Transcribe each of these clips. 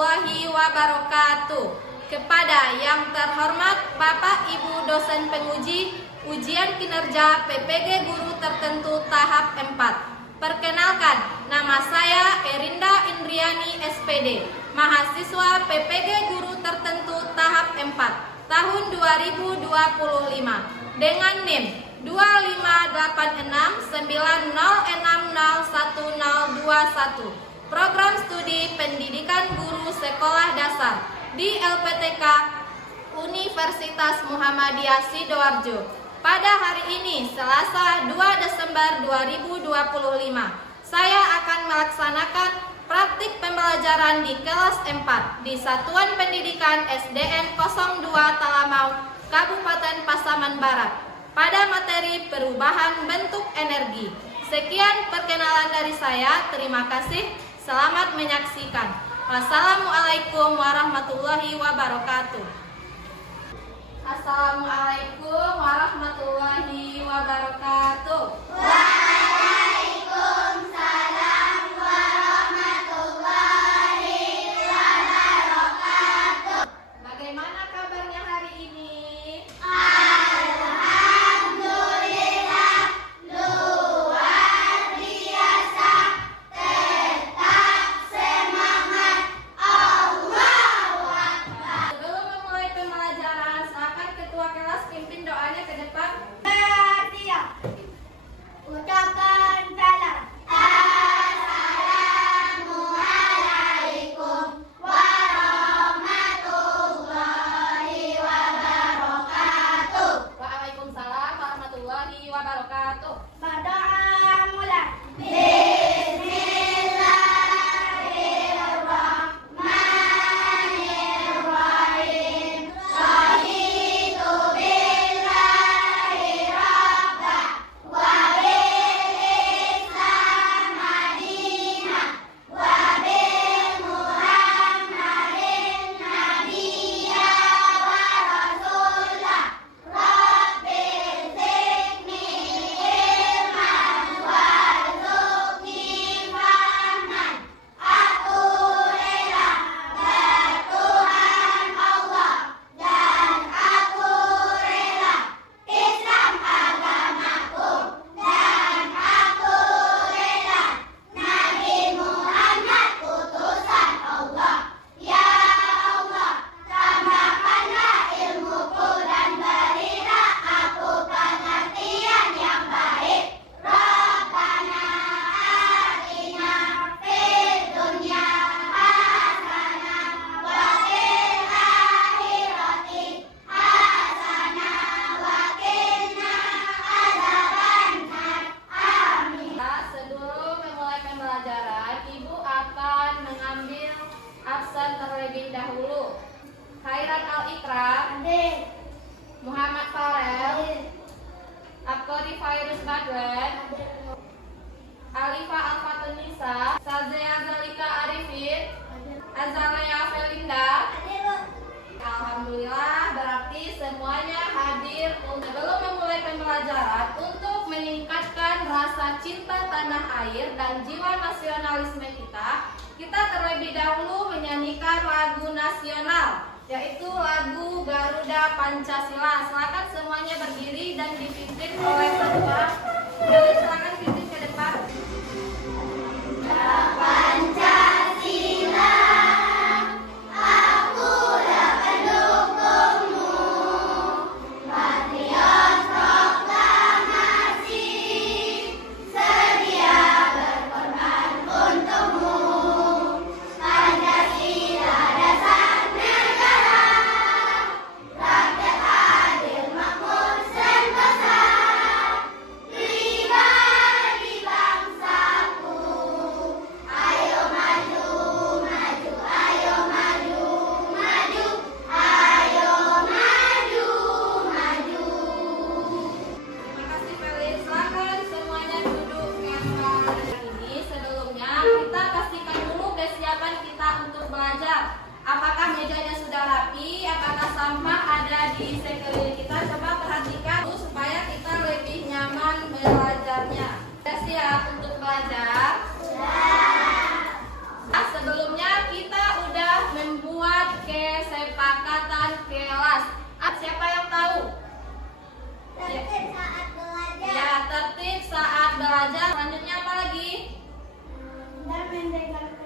warahmatullahi wabarakatuh. Kepada yang terhormat Bapak Ibu dosen penguji ujian kinerja PPG Guru Tertentu tahap 4. Perkenalkan, nama saya Erinda Indriani SPD, mahasiswa PPG Guru Tertentu tahap 4 tahun 2025 dengan NIM 25869061021. Program Studi Pendidikan Guru Sekolah Dasar di LPTK Universitas Muhammadiyah Sidoarjo. Pada hari ini, Selasa 2 Desember 2025, saya akan melaksanakan praktik pembelajaran di kelas 4 di Satuan Pendidikan SDN 02 Talamau, Kabupaten Pasaman Barat, pada materi perubahan bentuk energi. Sekian perkenalan dari saya, terima kasih. Selamat menyaksikan. Wassalamualaikum warahmatullahi wabarakatuh. Assalamualaikum warahmatullahi wabarakatuh. Waalaikumsalam warahmatullahi wabarakatuh. Bagaimana kabarnya hari ini? Alhamdulillah, luar biasa. Tetap semangat. Allahu Akbar. Sebelum memulai pembelajaran, silakan ketua kelas pimpin doanya ke depan. Bersiap. Ucapkan salam. Assalamualaikum warahmatullahi wabarakatuh. Waalaikumsalam warahmatullahi wabarakatuh. Berdoa mulai. Bismillahirrahmanirrahim. Raditu billahi rabba wa bil Islam madinah wa bil Muhammadin nabiyya wa rasulah. Rabbi zidni ilman warzuqni fahman. Aku rela bertuhan Allah dan aku rela Islam agamaku dan aku rela Nabi Muhammad utusan Allah. Ya Allah, tambahkanlah ilmuku dan berilah aku pengertian yang baik. Rabbana atina fid dunya hasanah wa fil akhirati hasanah wa qina adzabannar. Amin. Sebelum memulai pembelajaran, Ibu akan mengambil absen terlebih dahulu. Khairat Al-Ikram, Adik. Muhammad Farel, Adik. Abkori Fairuz Badwan, Alifa Alfatunisa, Sazea Zalika Arifin, Azalea Felinda. Alhamdulillah, berarti semuanya hadir. Sebelum memulai pembelajaran, untuk meningkatkan rasa cinta tanah air dan jiwa nasionalisme kita terlebih dahulu menyanyikan lagu nasional, yaitu lagu Garuda Pancasila. Silakan semuanya berdiri dan dipimpin oleh ketua. Silakan pimpin ke depan. Pancasila, akulah pendukungmu, patriot proklamasi, sedia berkorban untukmu. Pancasila dasar negara, rakyat adil makmur sentosa,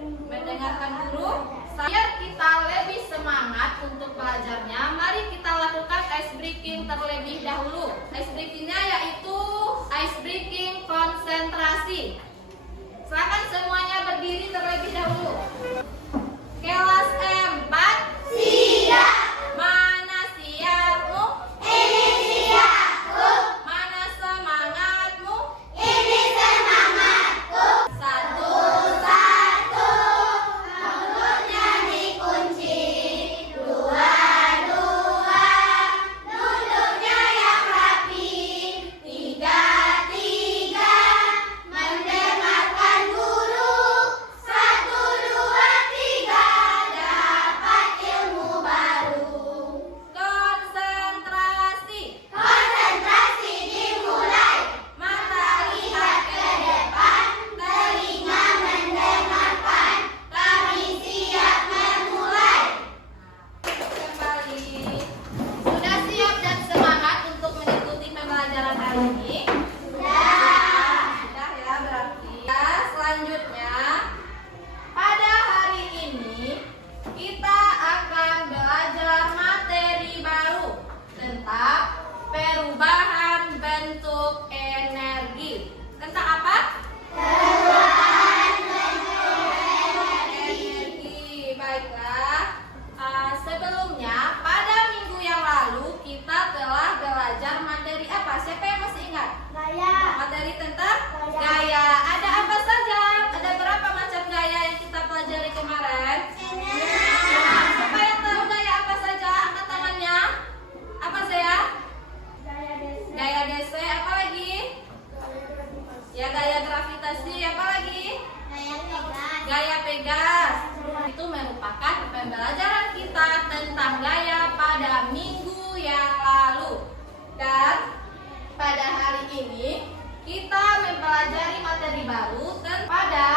mendengarkan guru. Biar kita lebih semangat untuk belajarnya, mari kita lakukan ice breaking terlebih dahulu. Ice breakingnya yaitu ice breaking konsentrasi. Silakan semuanya berdiri terlebih dahulu. Kelas 4. Siap. Mana siapmu? Ini siapku. Mana semangatmu? Ini semangatku. Satu. Satu, mulutnya dikunci. Dua, duduknya yang rapi. Tiga, mendengarkan guru. Satu, dua, tiga, dapat ilmu baru. Konsentrasi. Konsentrasi dimulai. Mata Lihat ke depan, telinga mendengarkan. Kami siap memulai. kembali. Sudah siap dan semangat untuk mengikuti pembelajaran hari ini? Sudah ya berarti. Ya, selanjutnya pada hari ini kita akan belajar materi baru tentang perubahan bentuk energi. Tentang apa? Energi. Baiklah. Sebelumnya pada minggu yang lalu kita telah belajar materi apa? Siapa yang masih ingat? Materi tentang gaya. Ada apa saja? Ada berapa macam gaya yang kita pelajari kemarin? Siapa yang tahu gaya apa saja? Angkat tangannya. Apa saya? Gaya DC. Apa lagi? Ya, gaya gravitasi. Apa lagi? Gaya Pegas. Itu merupakan pembelajaran kita tentang gaya pada minggu yang lalu. Dan pada hari ini kita mempelajari materi baru pada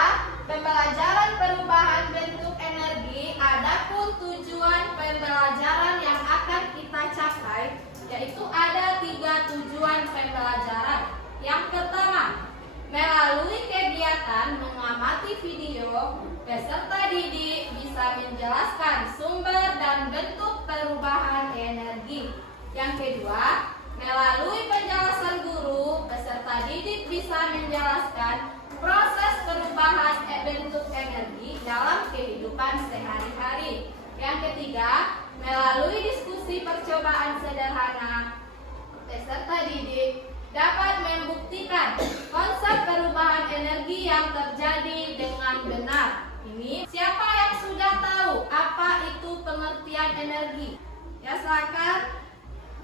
pembelajaran perubahan bentuk energi. Adapun tujuan pembelajaran yang akan kita capai yaitu ada 3 tujuan pembelajaran. Yang pertama, melalui kegiatan mengamati video, peserta didik bisa menjelaskan sumber dan bentuk perubahan energi. Yang kedua, melalui penjelasan guru, peserta didik bisa menjelaskan proses perubahan bentuk energi dalam kehidupan sehari-hari. Yang ketiga, melalui diskusi percobaan sederhana, peserta didik dapat membuktikan konsep perubahan energi yang terjadi dengan benar. Ini siapa yang sudah tahu apa itu pengertian energi? Ya, silakan.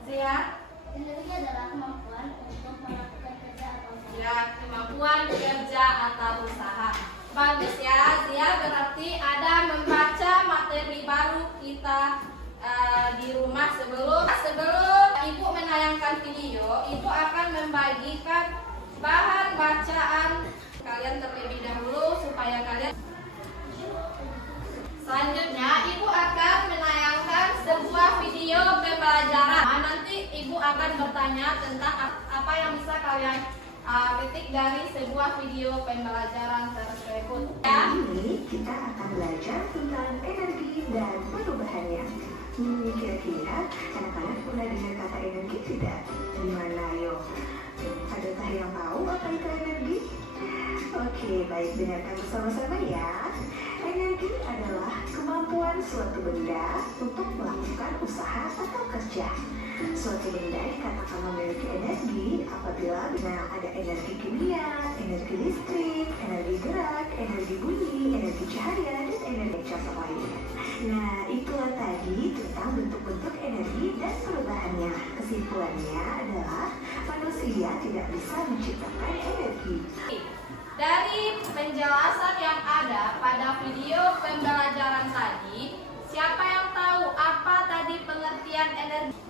Zia. Energi adalah kemampuan untuk melakukan kerja atau usaha. Ya, kemampuan kerja atau usaha. Bagus ya, Zia. Berarti ada membaca materi baru kita di rumah. Sebelum Ibu menayangkan video, Ibu akan membagikan bahan bacaan kalian terlebih dahulu supaya kalian. Selanjutnya Ibu akan menayangkan sebuah video pembelajaran. Nanti Ibu akan bertanya tentang apa yang bisa kalian petik dari sebuah video pembelajaran tersebut. Ya. Ini kita akan belajar tentang energi dan perubahannya. Kira-kira anak-anak pernah dengar kata energi tidak? Gimana yo? Adakah yang tahu apa itu energi? Oke, baik, dengarkan bersama-sama ya. Energi adalah kemampuan suatu benda untuk melakukan usaha atau kerja. Suatu benda dikatakan memiliki energi apabila ada energi kimia, energi listrik, energi gerak, energi bunyi, energi cahaya, dan energi contoh lainnya. Nah, itulah tadi tentang bentuk-bentuk energi dan perubahannya. Kesimpulannya adalah manusia tidak bisa menciptakan energi. Dari penjelasan yang ada pada video pembelajaran tadi, siapa yang tahu apa tadi pengertian energi?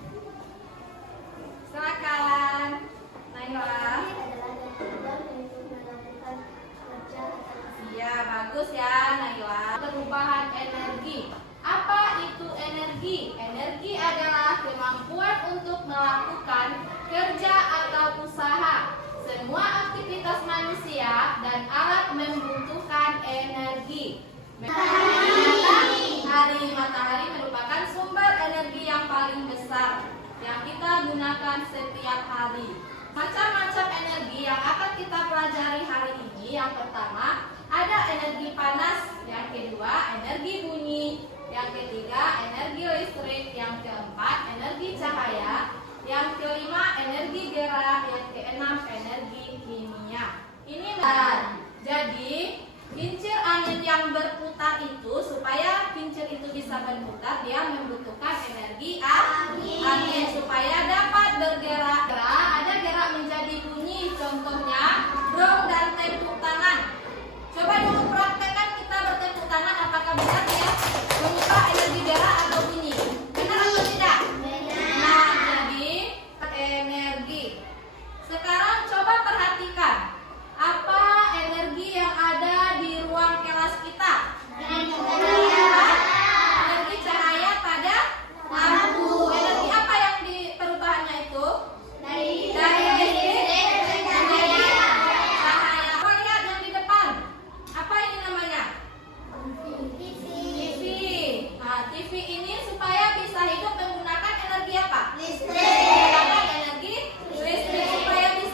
Silakan, Naila. Ya, bagus ya, Naila. Perubahan energi. Apa itu energi? Energi adalah kemampuan untuk melakukan kerja atau usaha. Semua aktivitas manusia dan alat membutuhkan energi. Matahari merupakan sumber energi yang paling besar yang kita gunakan setiap hari. Macam-macam energi yang akan kita pelajari hari ini. Yang pertama, ada energi panas. Yang kedua, energi bunyi. Yang ketiga, energi listrik. Yang keempat, energi cahaya. Yang kelima, energi gerak. Yang keenam, energi kimia. Ini benar. Jadi, kincir angin yang berputar itu, supaya kincir itu bisa berputar, dia membutuhkan energi angin supaya dapat bergerak. Ada gerak menjadi bunyi, contohnya drum dan tepuk tangan. Coba dulu praktekkan kita bertepuk tangan, apakah benar ya mengubah energi gerak atau bunyi? Benar atau tidak? Nah, jadi energi. Sekarang coba perhatikan apa energi yang ada di ruang kelas kita. Energi cahaya pada lampu. Energi apa yang di perubahannya itu? Dari listrik menjadi cahaya. Apa lihat yang di depan? Apa ini namanya? TV. Nah, TV ini supaya bisa hidup menggunakan energi apa? Listrik. Menggunakan energi listrik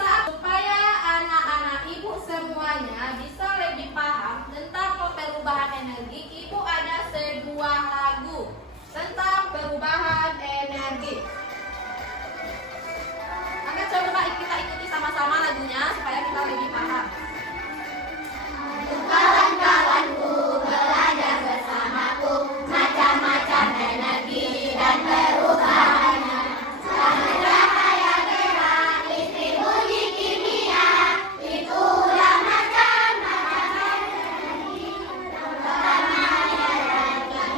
supaya anak-anak ibu semuanya bisa lebih paham tentang perubahan energi. Ibu ada sebuah lagu tentang perubahan energi. Maka coba kita ikuti sama-sama lagunya supaya kita lebih paham. Kawan-kawanku, belajar bersamaku macam-macam energi dan perubahannya. Cahaya gerak, listrik, bunyi, kimia, itulah macam-macam energi. Pertama kimia dan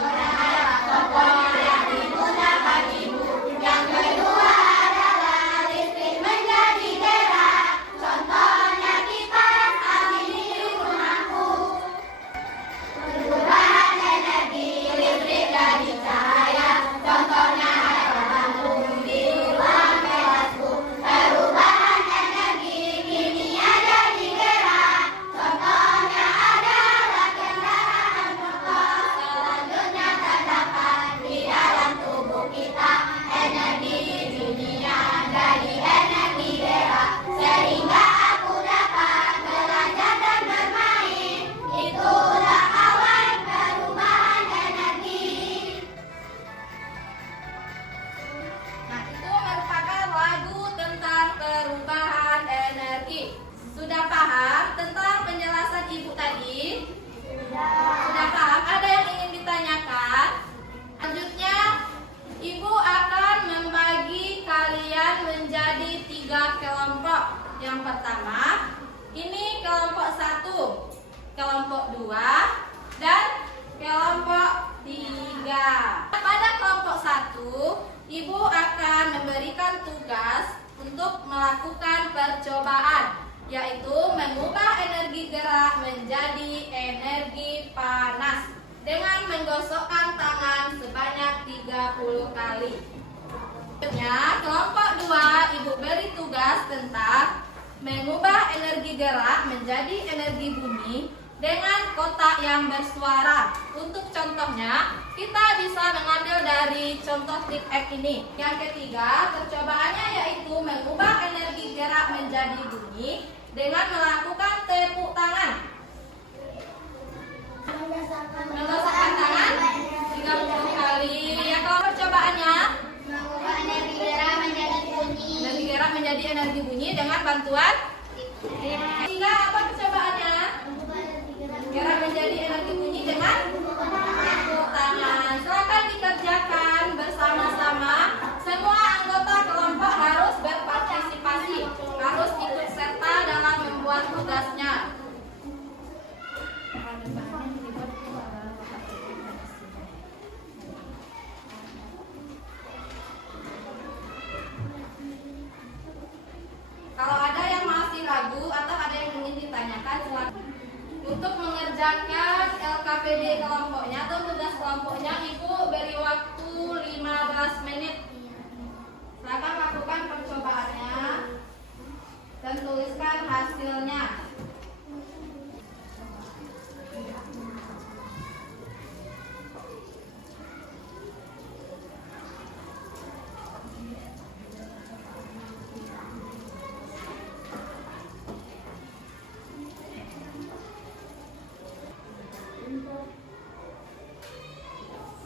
cahaya, pokok yang digunakan ibu. Yang kedua adalah listrik menjadi gerak, contohnya kipas angin di rumahku. Perubahan energi listrik jadi cahaya, contohnya ada lampu di ruang kelasku. Perubahan energi kimia jadi gerak, contohnya adalah kendaraan motor. Selanjutnya terdapat di dalam tubuh kita energi dunia jadi energi gerak, sehingga aku dapat belajar dan bermain. Itulah awan perubahan energi. Nah, itu merupakan lagu tentang perubahan energi. Sudah paham tentang penjelasan ibu tadi? Sudah paham? Ada yang ingin ditanyakan? Selanjutnya, ibu akan membagi kalian menjadi 3 kelompok. Yang pertama, ini kelompok 1, kelompok 2, dan kelompok 3. Pada kelompok 1, ibu akan memberikan tugas untuk melakukan percobaan, yaitu mengubah energi gerak menjadi energi panas dengan menggosokkan tangan sebanyak 30 kali. Selanjutnya, kelompok 2, ibu beri tugas tentang mengubah energi gerak menjadi energi bunyi dengan kotak yang bersuara. Untuk contohnya, kita bisa mengambil dari contoh tip X ini. Yang ketiga, percobaannya yaitu mengubah energi gerak menjadi bunyi dengan melakukan tepuk tangan. Mengosokkan tangan 30 kali. Yang kalau percobaannya Mengubah energi gerak menjadi bunyi. energi gerak menjadi energi bunyi dengan bantuan sehingga apa percobaannya? Gerak menjadi energi bunyi dengan tepuk tangan. Silakan dikerjakan bersama-sama. Semua anggota kelompok harus berpartisipasi, harus ikut serta dalam membuat tugasnya. Kalau ada yang masih ragu atau ada yang ingin ditanyakan, silakan. Untuk mengerjakan LKPD kelompoknya atau tugas kelompoknya, ibu beri waktu 15 menit. Silakan lakukan percobaannya dan tuliskan hasilnya. untuk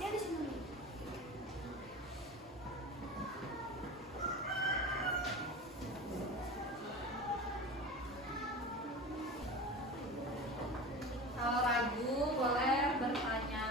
dia di sini. Kalau ragu boleh bertanya.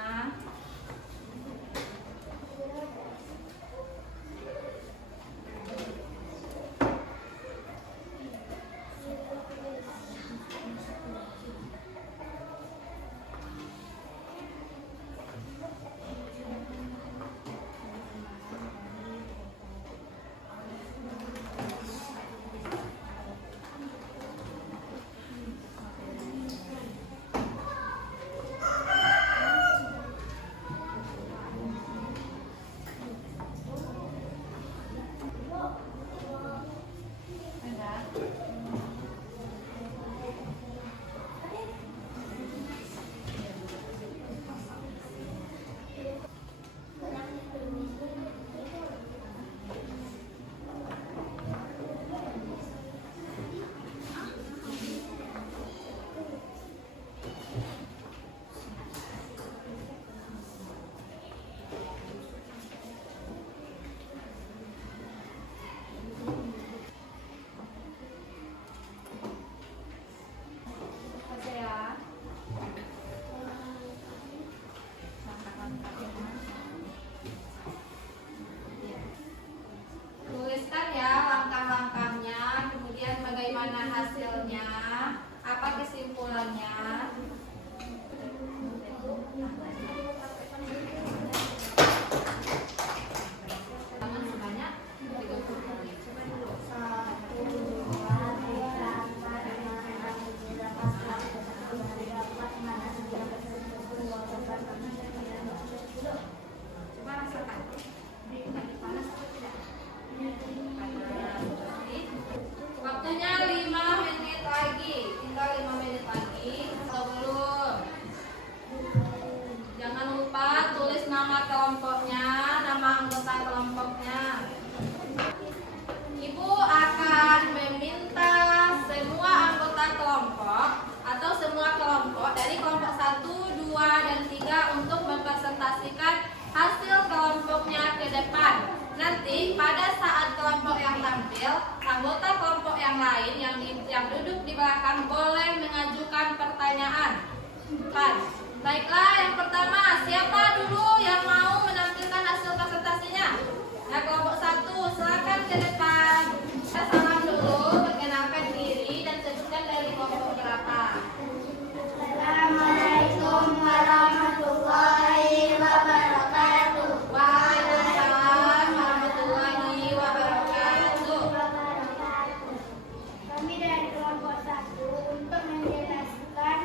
Oke ya. Tuliskan ya langkah-langkahnya, kemudian bagaimana hasilnya, apa kesimpulannya. Tangan sebanyak 30 kali. Coba dulu. 1, 2, 3, 4, 5, 6, 7, 8, 9, 10, 11, 12, 13, 14, 15, 16, 17, 18, 19, 20. Coba rasakan. Lagi panas atau tidak? Waktunya 5 menit lagi. Tinggal 5 menit lagi. Atau belum? Jangan lupa tulis nama kelompoknya, nama anggota kelompoknya. Ibu akan meminta semua anggota kelompok atau semua kelompok dari kelompok 1, 2, dan 3 untuk mempresentasikan hasil kelompoknya ke depan. Nanti pada saat kelompok yang tampil, anggota kelompok yang lain yang duduk di belakang boleh mengajukan pertanyaan. Baiklah, yang pertama, siapa dulu yang mau menampilkan hasil presentasinya? Nah, kelompok 1, silakan ke depan. Kita salam dulu, perkenalkan diri dan sebutkan dari kelompok berapa. Assalamualaikum warahmatullahi wabarakatuh. Waalaikumsalam warahmatullahi wabarakatuh. Kami dari kelompok 1 untuk menjelaskan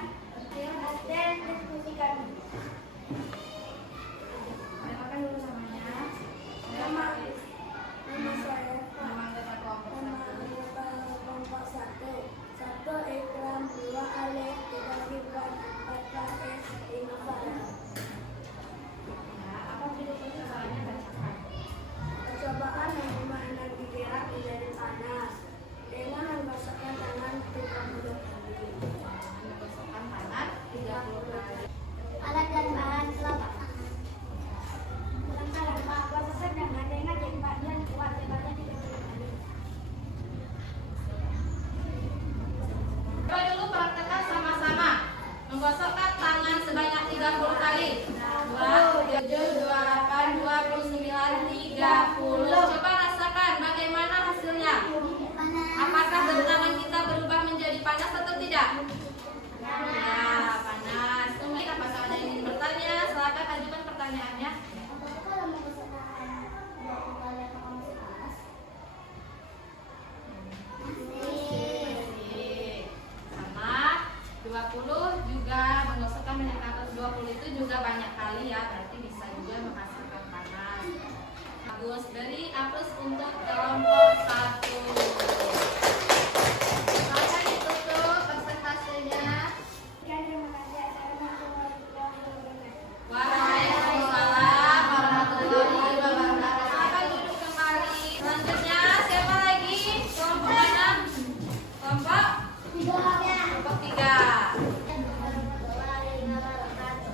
hasil diskusi kami. Perkenalkan dulu namanya. Nama saya Nama anggota kelompok 1. kelompok 1. 1 Ikram, 2 Alif, 3 Gibran, 4 Faiz, 5 Farah. Ya, apa judul percobaan? Bacakan. Percobaan menerima energi gerak menjadi panas dengan membasahkan tangan 30 kali. Menggosokkan tangan 30 kali. Alat dan bahan telapak tangan. Langkah-langkah puasa sedang dengan jenggot dan kuat sebanyak 30 kali. Coba dulu praktekkan sama-sama. Menggosokkan tangan sebanyak 30 kali. 2, 7, 28, 29, 30. Coba rasakan bagaimana hasilnya. Apakah tangan kita berubah menjadi panas atau tidak? Ya, panas. Kemudian apakah ada yang ingin bertanya? Silakan ajukan pertanyaannya. Apakah kalau membesarkan 20 kali apakah masih panas? Sama 20 juga menggosokkan meningkat 20 itu juga banyak kali ya, berarti bisa juga menghasilkan panas. Bagus, beri aplaus untuk kelompok 1. Silakan ditutup presentasinya. Terima kasih. Assalamualaikum warahmatullahi wabarakatuh. Waalaikumsalam warahmatullahi wabarakatuh. Silakan duduk kembali. Selanjutnya siapa lagi? Kelompok mana? Kelompok 3. Warahmatullahi wabarakatuh.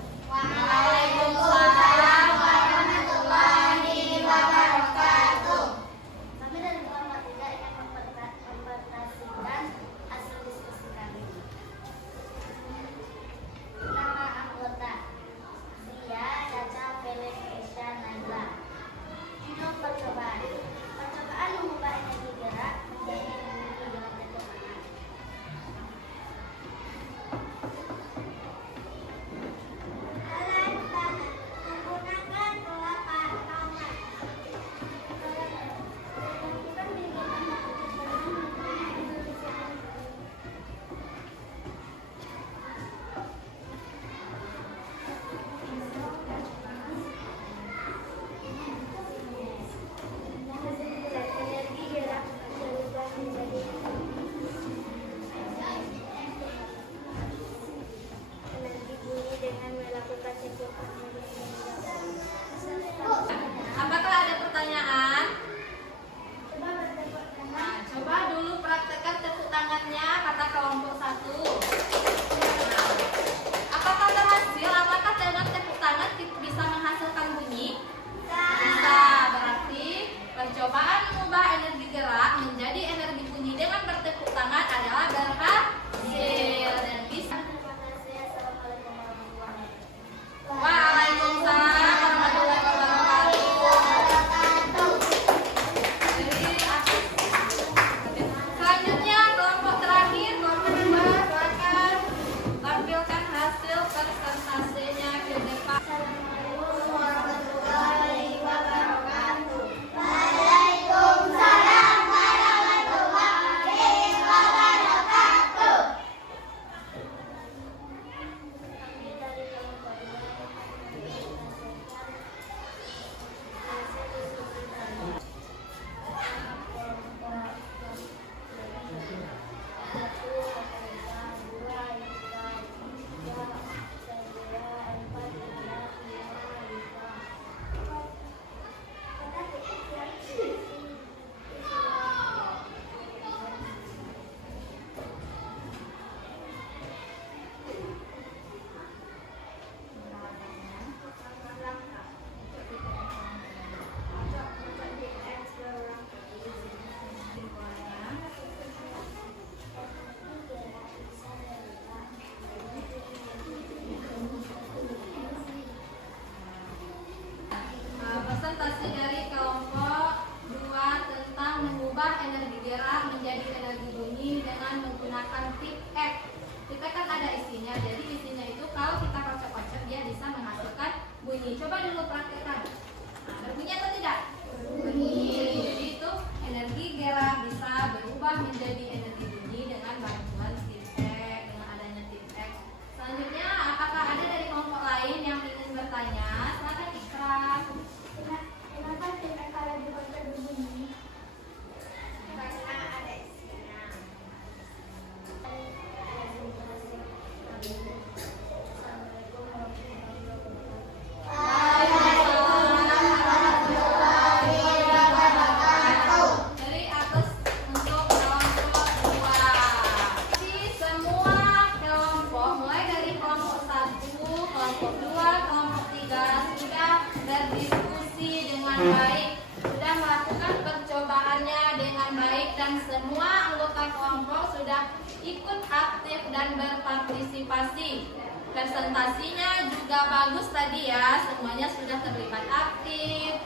Baik, sudah melakukan percobaannya dengan baik dan semua anggota kelompok sudah ikut aktif dan berpartisipasi. Presentasinya juga bagus tadi ya, semuanya sudah terlibat aktif.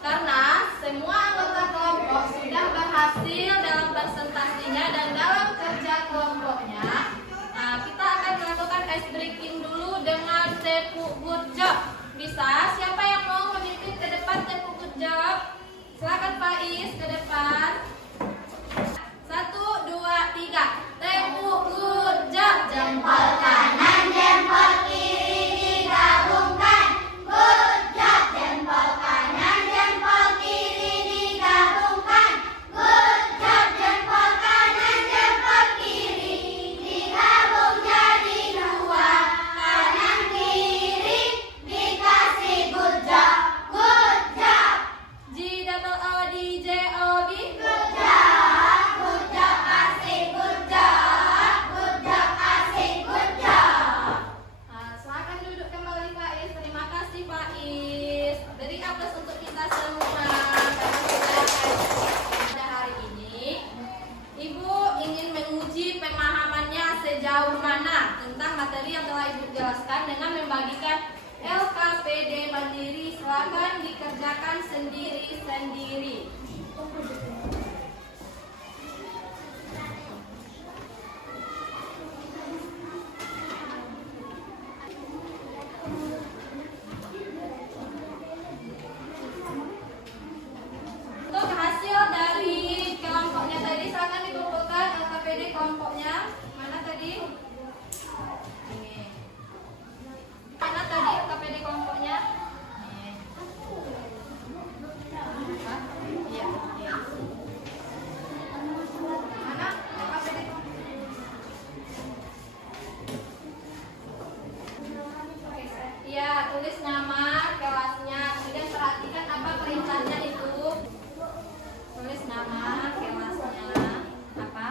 Karena semua anggota kelompok sudah berhasil dalam presentasinya dan dalam kerja kelompoknya. Nah, kita akan melakukan ice breaking dulu dengan tepuk good job. Bisa? Siapa yang mau memimpin ke depan tepuk good job? Silakan Faiz ke depan. 1, 2, 3. Tepuk good job. Jempol kanan, jempol kiri digabungkan. Good job. Jempol kanan, jempol kiri digabungkan. Good job. Jempol kanan, jempol kiri digabung jadi 2. Kanan kiri dikasih good job. Good job. G double O D J O B. Good job. Good job asik. Good job. Good job asik. Good job. Nah, silakan duduk kembali Faiz. Terima kasih Faiz. Beri aplaus untuk kita semua. Pada hari ini, Ibu ingin menguji pemahamannya sejauh mana tentang materi yang telah Ibu jelaskan dengan membagikan LKPD mandiri. Silakan dikerjakan sendiri-sendiri. Untuk hasil dari kelompoknya tadi, silakan dikumpulkan LKPD kelompoknya. Mana tadi? Ini. Mana tadi LKPD kelompoknya? Ini. Apa? Iya. Iya. Mana LKPD kelompoknya? Iya, tulis nama kelasnya. Kemudian perhatikan apa perintahnya itu. Tulis nama kelasnya apa?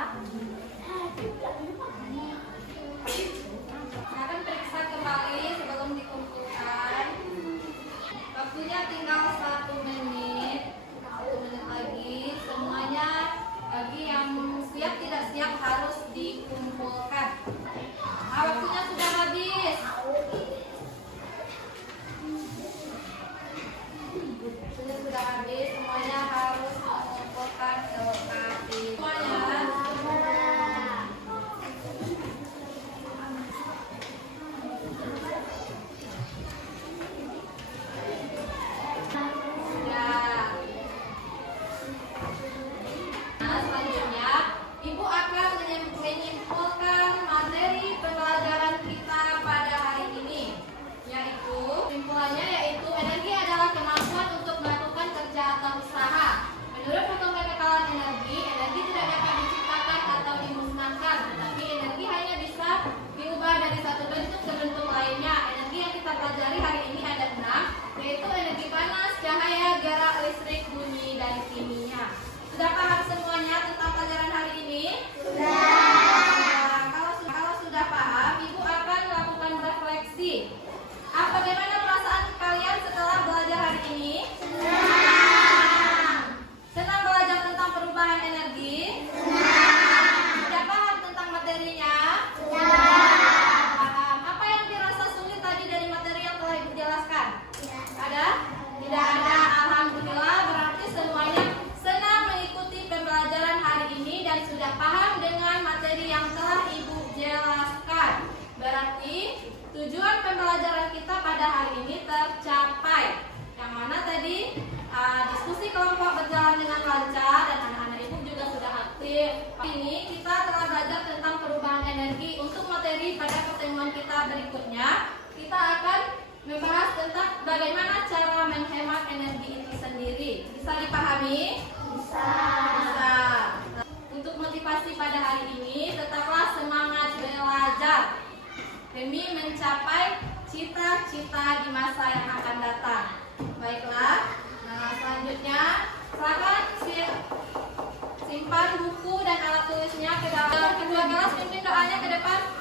Akan periksa kembali sebelum dikumpulkan. Waktunya tinggal 1 menit. 1 menit lagi. Semuanya bagi yang siap tidak siap harus dikumpulkan. Nah, waktunya sudah habis. Waktunya sudah habis. Semuanya harus mengumpulkan LKPD. Semuanya. Ya. Nah, selanjutnya Ibu akan menyimpulkan materi pembelajaran kita pada hari ini, yaitu simpulannya energi adalah kemampuan untuk melakukan kerja atau usaha. Menurut hukum kekekalan energi tidak dapat diciptakan atau dimusnahkan, tetapi energi hanya bisa diubah dari satu bentuk ke bentuk lainnya. Energi yang kita pelajari hari ini ada 6, yaitu energi panas, cahaya, gerak, listrik, bunyi, dan kimia. Sudah paham semuanya tentang pelajaran hari ini? Sudah. Kalau sudah paham, Ibu akan melakukan refleksi. Bagaimana perasaan kalian setelah belajar hari ini? Senang belajar tentang perubahan energi? Sudah paham tentang materinya? Paham. Apa yang dirasa sulit tadi dari materi yang telah Ibu jelaskan? Ada? Tidak ada. Alhamdulillah, berarti semuanya senang mengikuti pembelajaran hari ini dan sudah paham dengan materi yang telah Ibu jelaskan. Berarti tujuan pembelajaran kita pada hari ini tercapai. Yang mana tadi diskusi kelompok berjalan dengan lancar dan anak-anak Ibu juga sudah aktif. Ini kita telah belajar tentang perubahan energi. Untuk materi pada pertemuan kita berikutnya, kita akan membahas tentang bagaimana cara menghemat energi itu sendiri. Bisa dipahami? Bisa. Untuk motivasi pada hari ini, tetaplah semangat belajar demi mencapai cita-cita di masa yang akan datang. Baiklah, nah selanjutnya silakan simpan buku dan alat tulisnya ke dalam kedua gelas. Pimpin doanya ke depan.